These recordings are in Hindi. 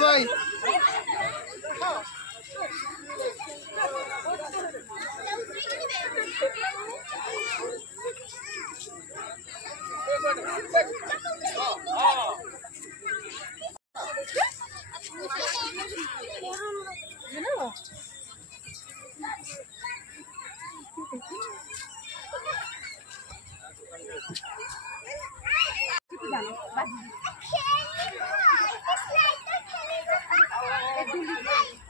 भाई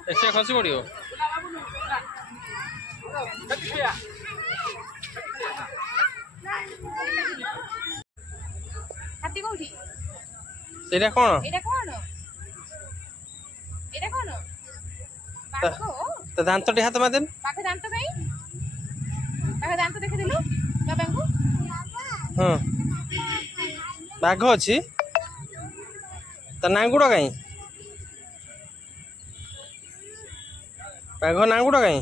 ऐसे खसी पड़ो এটা কোন তা দান্তটি হাত মাদেন ହଁ ବାଘ ଅଛି ତା ନାଙ୍ଗୁଡ଼ କାଇଁ ବାଘ ନାଙ୍ଗୁଡ଼ କାଇଁ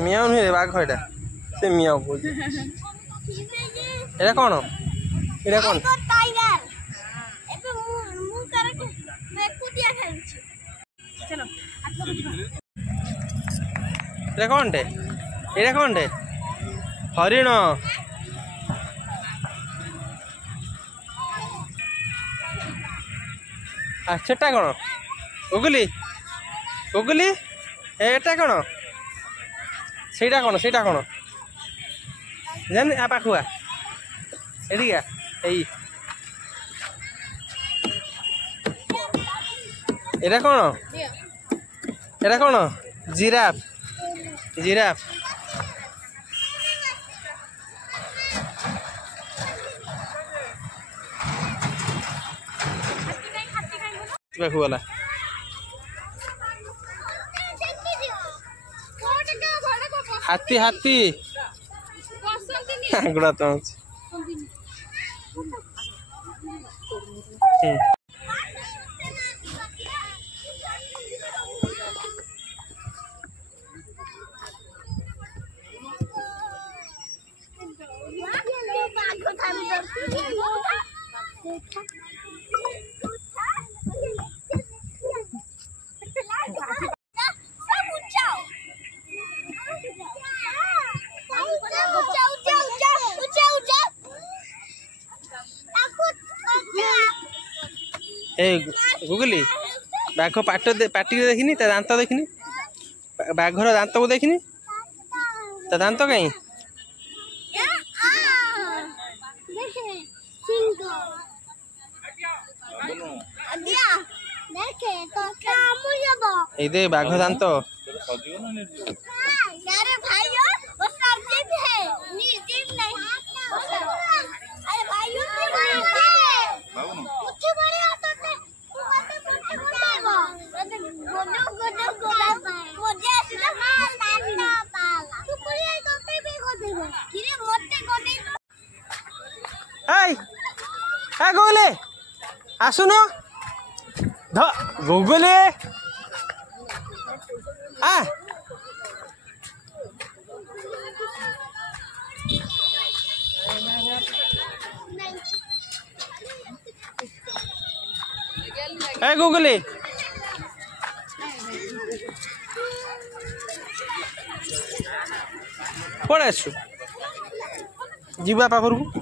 ମିଆଁ ନୁହେଁ ରେ ବାଘ ଏଟା ସେ ମିଆଁ କହୁଛି ଏଟା କଣ ଏଟା କଣ এটা কোনটে এটা কোনটে হরিণ আর সেটা কোন গুগলি গুগলি এটা কোন সেইটা কোন জানি আ পাখুয়া এদিকে এই এটা কোন জিরাফ জিরাফ পাখুয়ালা হাতি হাতি গুড়া তো गुगली बाघ पाटी देखनी दांत देखनी बाघर दांत को देखनी दांत कहीं दे बाघ दांत गुगली आसुन गुगली गुगली कौन आसु जीवा पाखर को